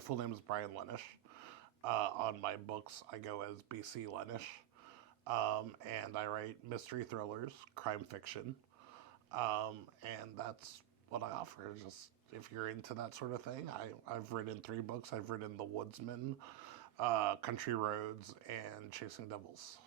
full name is Bryan Lienesch. On my books, I go as BC Lienesch. And I write mystery thrillers, crime fiction. And that's what I offer. Just if you're into that sort of thing, I've written 3 books. I've written The Woodsman, Country Roads, and Chasing Devils.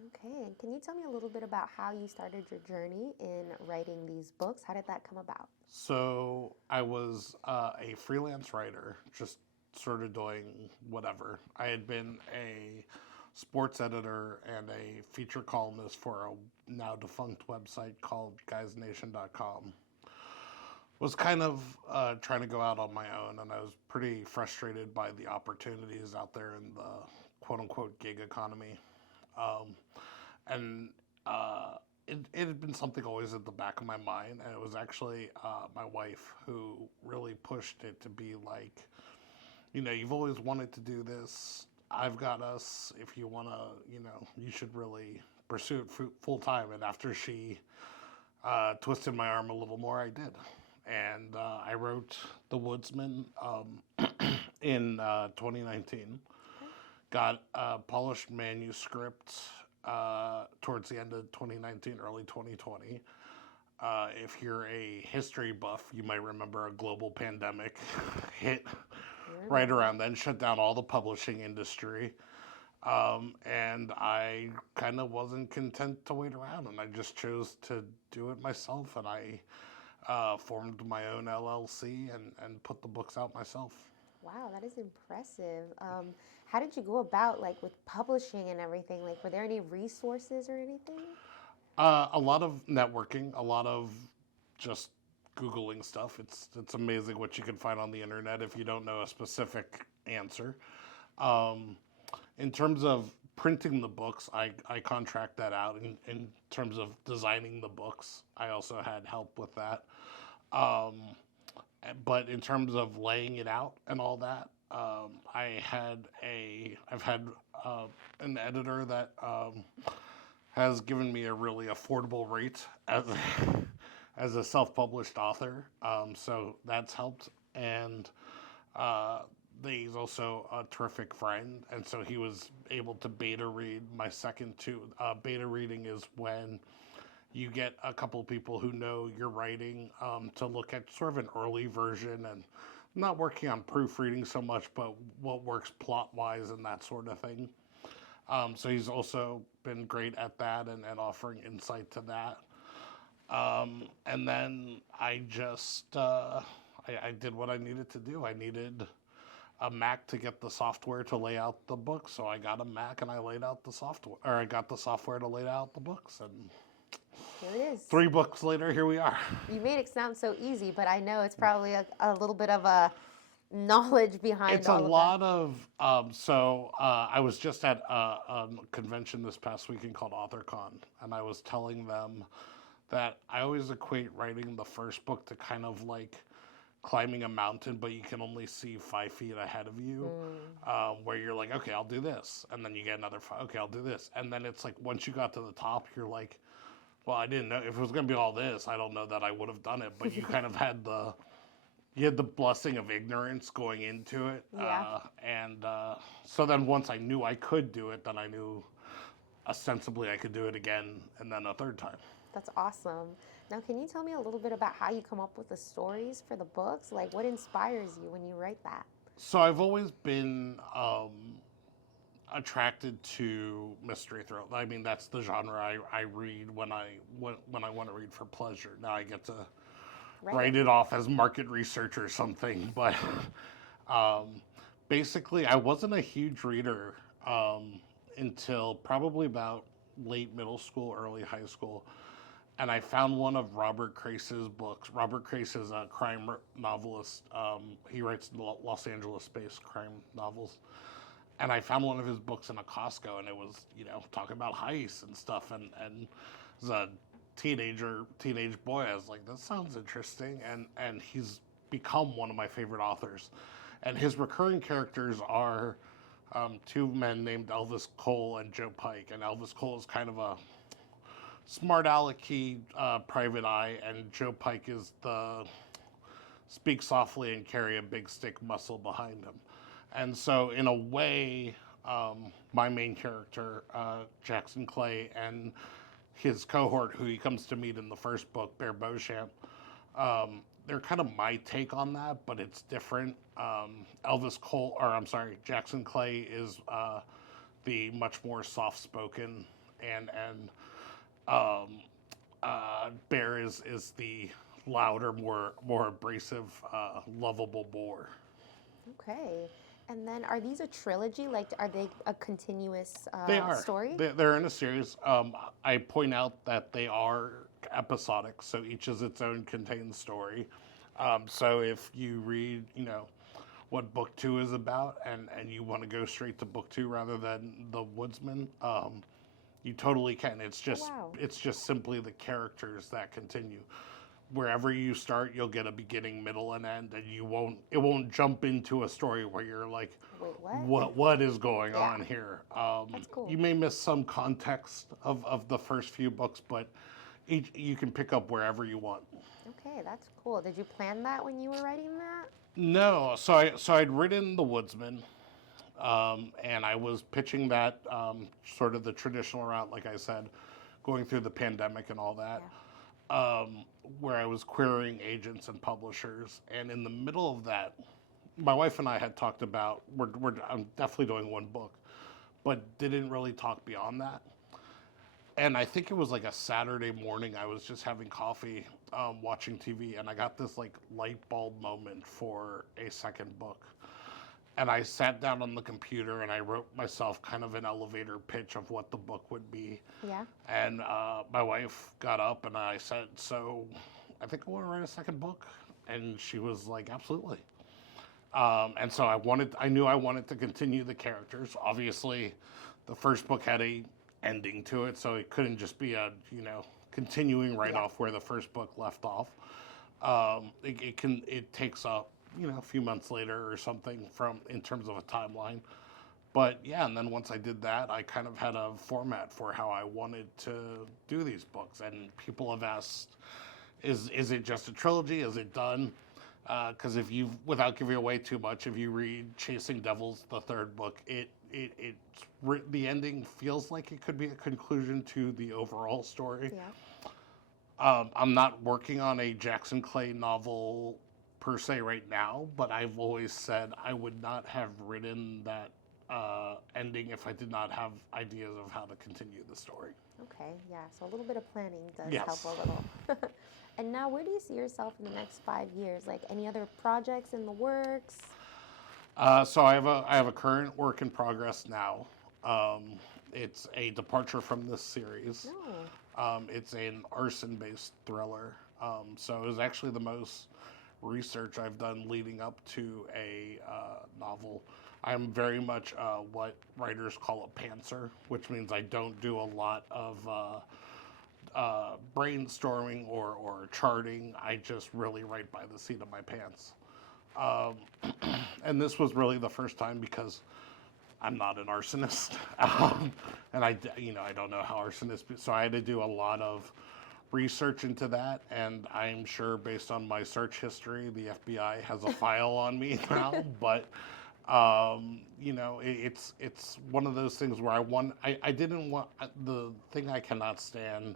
Okay, and can you tell me a little bit about how you started your journey in writing these books? How did that come about? So I was a freelance writer, just sort of doing whatever. I had been a sports editor and a feature columnist for a now defunct website called guysnation.com. Was kind of trying to go out on my own, and I was pretty frustrated by the opportunities out there in the quote unquote gig economy. Um, and it had been something always at the back of my mind, and it was actually my wife who really pushed it to be like, you've always wanted to do this. I've got us. If you want to, you should really pursue it full time. And after she twisted my arm a little more, I did. And I wrote The Woodsman in 2019. Got a polished manuscript towards the end of 2019, early 2020. If you're a history buff, you might remember a global pandemic hit right around then, shut down all the publishing industry. And I kind of wasn't content to wait around, and I just chose to do it myself. And I formed my own LLC and put the books out myself. Wow, that is impressive. How did you go about like with publishing and everything? Like, were there any resources or anything? A lot of networking, a lot of just Googling stuff. It's amazing what you can find on the internet if you don't know a specific answer. Um, in terms of printing the books, I contract that out. In terms of designing the books, I also had help with that. Um, but in terms of laying it out and all that, I've had an editor that has given me a really affordable rate as a self-published author. So that's helped, and uh, he's also a terrific friend, and so he was able to beta read my second two. Beta reading is when you get a couple people who know you're writing to look at sort of an early version and not working on proofreading so much, but what works plot-wise and that sort of thing. So he's also been great at that and offering insight to that. And then I just I did what I needed to do. I needed a Mac to get the software to lay out the book, so I got a Mac and I laid out the software, or I got the software to lay out the books, and Here it is. 3 books later, here we are. You made it sound so easy, but I know it's probably a little bit of a knowledge behind It's a all of lot of, I was just at a convention this past weekend called AuthorCon, and I was telling them that I always equate writing the first book to kind of like climbing a mountain, but you can only see 5 feet ahead of you, where you're like, okay, I'll do this. And then you get another 5, okay, I'll do this. And then it's like, once you got to the top, you're like, well, I didn't know if it was going to be all this. I don't know that I would have done it, but you kind of had the blessing of ignorance going into it. Yeah. So then once I knew I could do it, then I knew ostensibly I could do it again and then a third time. That's awesome. Now, can you tell me a little bit about how you come up with the stories for the books? Like, what inspires you when you write that? So I've always been attracted to mystery thriller. I mean, that's the genre I read when I want to read for pleasure. Now I get to write it off as market research or something, but basically I wasn't a huge reader until probably about late middle school, early high school. And I found one of Robert Crais' books. Robert Crais is a crime novelist. He writes Los Angeles-based crime novels. And I found one of his books in a Costco, and it was, talking about heists and stuff. And as a teenage boy, I was like, that sounds interesting. And he's become one of my favorite authors. And his recurring characters are 2 men named Elvis Cole and Joe Pike. And Elvis Cole is kind of a smart alecky private eye, and Joe Pike is the speak softly and carry a big stick muscle behind him. And so, in a way, my main character, Jackson Clay, and his cohort, who he comes to meet in the first book, Bear Beauchamp, they're kind of my take on that, but it's different. Jackson Clay is the much more soft-spoken, and um, Bear is the louder, more abrasive, lovable boar. Okay. And then are these a trilogy? Like, are they a continuous They are. story? They're in a series. I point out that they are episodic, so each is its own contained story. So if you read, what book two is about, and you want to go straight to book two rather than the Woodsman, you totally can. Oh, wow. It's just simply the characters that continue. Wherever you start, you'll get a beginning, middle, and end, and it won't jump into a story where you're like, Wait, what? what is going Yeah, on here? that's cool. You may miss some context of the first few books, but you can pick up wherever you want. Okay, that's cool. Did you plan that when you were writing that? No, I'd written The Woodsman, and I was pitching that sort of the traditional route, like I said, going through the pandemic and all that, where I was querying agents and publishers. And in the middle of that, my wife and I had talked about I'm definitely doing one book, but didn't really talk beyond that. And I think it was like a Saturday morning. I was just having coffee, watching TV, and I got this like light bulb moment for a second book. And I sat down on the computer and I wrote myself kind of an elevator pitch of what the book would be. Yeah. And my wife got up and I said, "So I think I want to write a second book." And she was like, "Absolutely." And so I knew I wanted to continue the characters. Obviously, the first book had a ending to it, so it couldn't just be a, continuing right Yeah. off where the first book left off. It takes up, a few months later or something in terms of a timeline. But yeah, and then once I did that, I kind of had a format for how I wanted to do these books. And people have asked, is it just a trilogy? Is it done? Because without giving away too much, if you read Chasing Devils, the third book, the ending feels like it could be a conclusion to the overall story. Yeah. I'm not working on a Jackson Clay novel per se right now, but I've always said I would not have written that ending if I did not have ideas of how to continue the story. Okay, yeah. So a little bit of planning does help Yes. a little. And now, where do you see yourself in the next 5 years? Like any other projects in the works? So I have a current work in progress now. It's a departure from this series. No. It's an arson-based thriller. So it was actually the most research I've done leading up to a novel. I'm very much what writers call a pantser, which means I don't do a lot of brainstorming or charting. I just really write by the seat of my pants. Um, and this was really the first time because I'm not an arsonist, and I don't know how arsonists. So I had to do a lot of research into that, and I'm sure based on my search history, the FBI has a file on me now. But it's one of those things where I didn't want the thing I cannot stand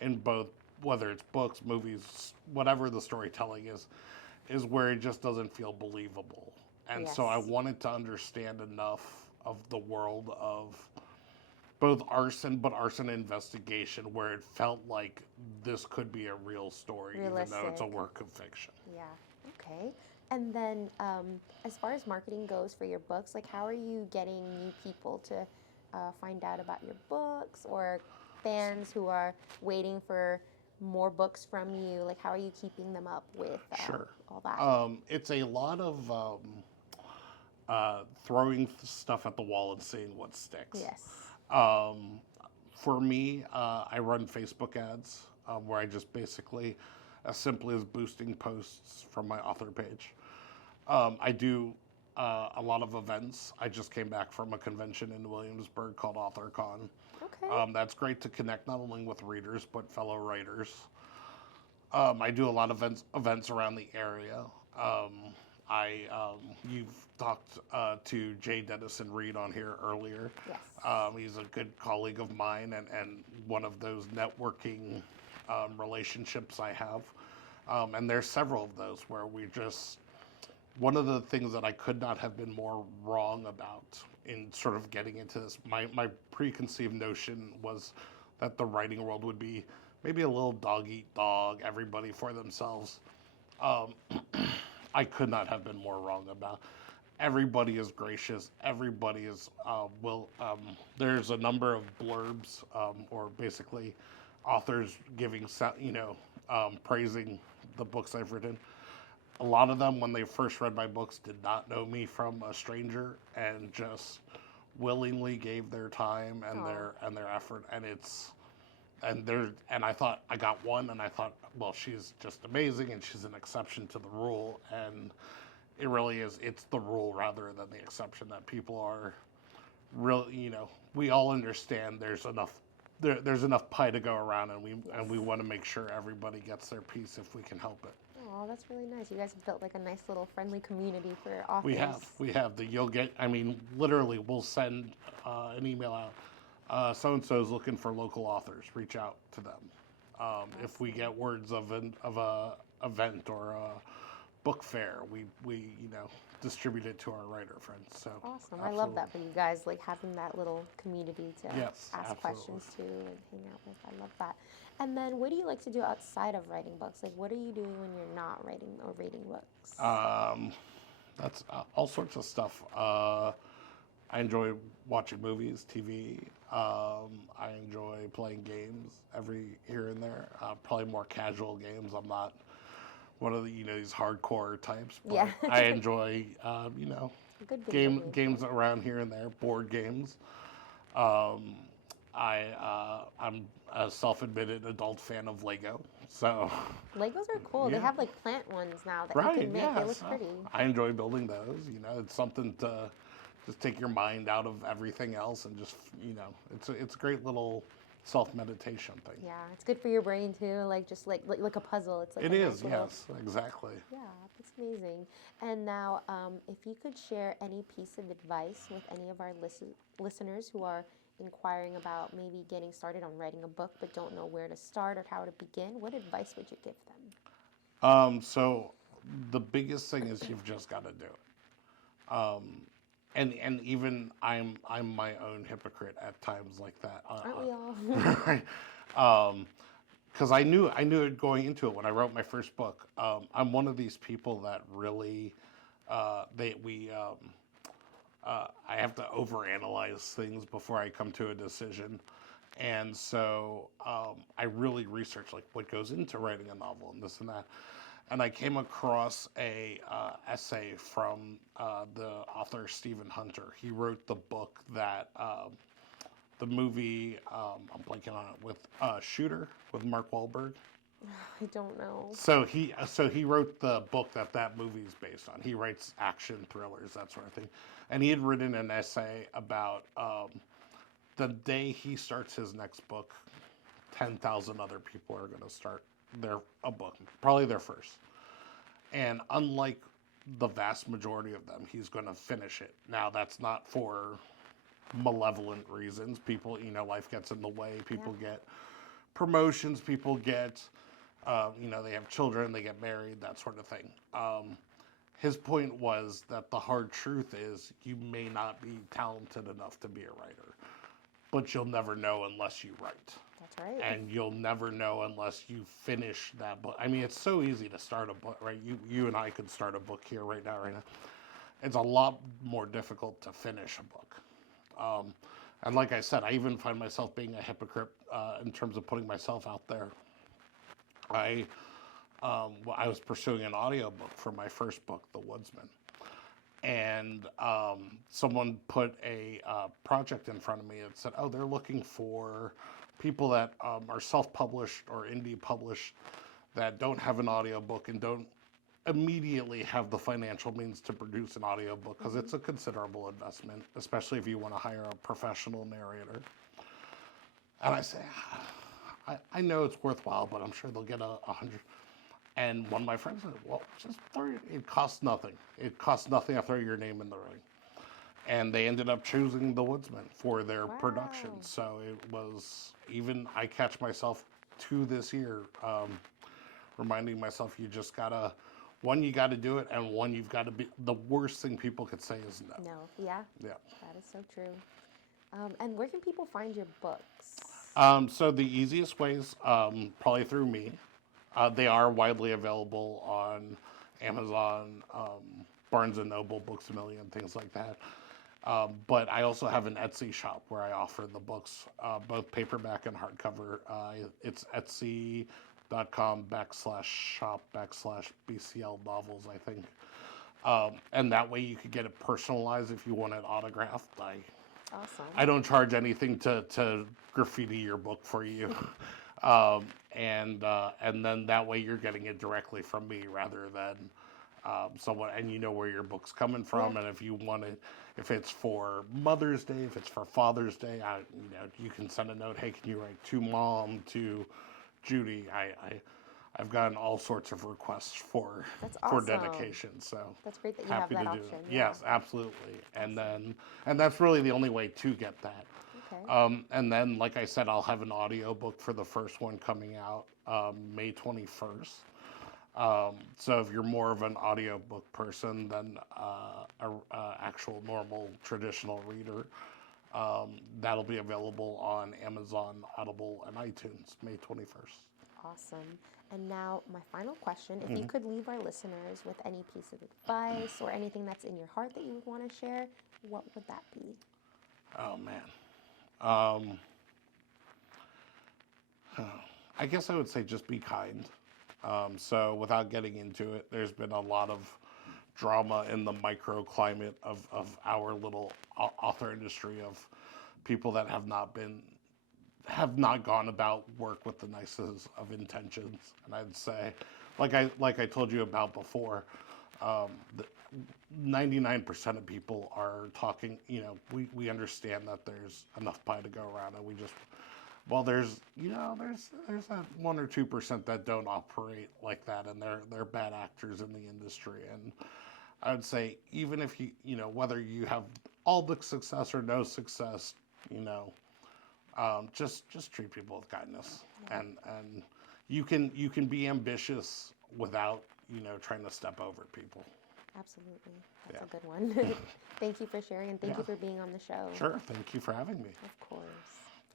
in both, whether it's books, movies, whatever the storytelling is where it just doesn't feel believable. And so I Yes. wanted to understand enough of the world of both arson, but arson investigation, where it felt like this could be a real story, even though it's a Realistic. work of fiction. Yeah. Okay. And then, as far as marketing goes for your books, like how are you getting new people to find out about your books, or fans who are waiting for more books from you? Like, how are you keeping them up with Sure. all that? It's a lot of throwing stuff at the wall and seeing what sticks. Yes. Um, for me, I run Facebook ads where I just basically, as simply as boosting posts from my author page. I do a lot of events. I just came back from a convention in Williamsburg called AuthorCon. Okay. That's great to connect not only with readers but fellow writers. I do a lot of events around the area. you've talked to Jay Dennison Reed on here earlier. Yes. He's a good colleague of mine and one of those networking relationships I have. And there's several of those where we just, one of the things that I could not have been more wrong about in sort of getting into this, my preconceived notion was that the writing world would be maybe a little dog eat dog, everybody for themselves. Um, I could not have been more wrong about. Everybody is gracious. Everybody is there's a number of blurbs or basically authors giving praising the books I've written. A lot of them, when they first read my books, did not know me from a stranger and just willingly gave their time and their effort. And I thought I got one, and I thought, well, she's just amazing, and she's an exception to the rule, and it really is. It's the rule rather than the exception that people are really. We all understand there's enough pie to go around, and we want to make sure everybody gets their piece if we can help it. Oh, that's really nice. You guys have built like a nice little friendly community for authors. We have you'll get. I mean, literally, we'll send an email out. So and so is looking for local authors. Reach out to them. If we get words of a event or a book fair, we distribute it to our writer friends. So awesome! Absolutely. I love that for you guys, like having that little community to Yes, ask absolutely. questions to and hang out with. I love that. And then, what do you like to do outside of writing books? Like, what are you doing when you're not writing or reading books? That's all sorts of stuff. I enjoy watching movies, TV. I enjoy playing games every here and there. Probably more casual games. I'm not one of the these hardcore types, but Yeah. I enjoy Good video games around here and there, board games. I'm a self-admitted adult fan of Lego, so Legos are cool. They Yeah. have like plant ones now that right, you can make. yeah. They look So pretty. I enjoy building those. It's something to just take your mind out of everything else and just it's a great little self-meditation thing. Yeah, it's good for your brain too. Like just like a puzzle. It's like It a is, nice little. yes, exactly. Yeah, that's amazing. And now, if you could share any piece of advice with any of our listeners who are inquiring about maybe getting started on writing a book but don't know where to start or how to begin, what advice would you give them? So the biggest thing is you've just got to do it. And even I'm my own hypocrite at times like that. Aren't we all? Right. Because I knew it going into it when I wrote my first book. I'm one of these people that really I have to overanalyze things before I come to a decision, and so I really research like what goes into writing a novel and this and that. And I came across a essay from the author Stephen Hunter. He wrote the book that the movie I'm blanking on it with Shooter with Mark Wahlberg. I don't know. So he wrote the book that movie's based on. He writes action thrillers, that sort of thing, and he had written an essay about the day he starts his next book, 10,000 other people are going to start a book, probably their first. And unlike the vast majority of them, he's going to finish it. Now, that's not for malevolent reasons. People, life gets in the way. People get promotions. People get, they have children, they get married, that sort of thing. His point was that the hard truth is you may not be talented enough to be a writer, but you'll never know unless you write. That's right. And you'll never know unless you finish that book. I mean, it's so easy to start a book, right? You and I could start a book here right now. It's a lot more difficult to finish a book. And like I said, I even find myself being a hypocrite in terms of putting myself out there. I was pursuing an audiobook for my first book, The Woodsman. And someone put a project in front of me and said, oh, they're looking for people that are self-published or indie published that don't have an audiobook and don't immediately have the financial means to produce an audiobook because it's a considerable investment, especially if you want to hire a professional narrator. And I say, I know it's worthwhile, but I'm sure they'll get 100. And one of my friends said, well, just throw it costs nothing. It costs nothing to throw your name in the ring. And they ended up choosing the Woodsman for their production. Wow. So it was, even I catch myself to this year, reminding myself, you just gotta, one, you gotta do it, and one, you've gotta be, the worst thing people could say is no. No. Yeah. Yeah. That is so true. And where can people find your books? So the easiest ways, probably through me. They are widely available on Amazon, Barnes and Noble, Books a Million, things like that. But I also have an Etsy shop where I offer the books, both paperback and hardcover. It's etsy.com/shop/BCL novels, I think. And that way you could get it personalized if you want it autographed. Awesome. I don't charge anything to graffiti your book for you. And then that way you're getting it directly from me rather than someone, and you know where your book's coming from. Yeah. And if you want it, if it's for Mother's Day, if it's for Father's Day, you can send a note. Hey, can you write to Mom, to Judy? I've gotten all sorts of requests for That's for awesome. dedication. So That's great that you happy have that to do option. it. Yeah. Yes, absolutely. And that's really the only way to get that. Okay. And then, like I said, I'll have an audio book for the first one coming out May 21st. So if you're more of an audiobook person than a actual normal traditional reader, that'll be available on Amazon, Audible, and iTunes May 21st. Awesome. And now, my final question, if you could leave our listeners with any piece of advice or anything that's in your heart that you would want to share, what would that be? Oh, man. I guess I would say just be kind. So without getting into it, there's been a lot of drama in the microclimate of our little author industry, of people that have not gone about work with the nicest of intentions. And I'd say, like I told you about before, 99% of people are talking. We understand that there's enough pie to go around, and we just, well, there's that 1 or 2% that don't operate like that, and they're bad actors in the industry. And I would say, even if whether you have all the success or no success, just treat people with kindness, and you can be ambitious without trying to step over people. Absolutely. That's a good one. Thank you for sharing, and thank you for being on the show. Sure. Thank you for having me. Of course.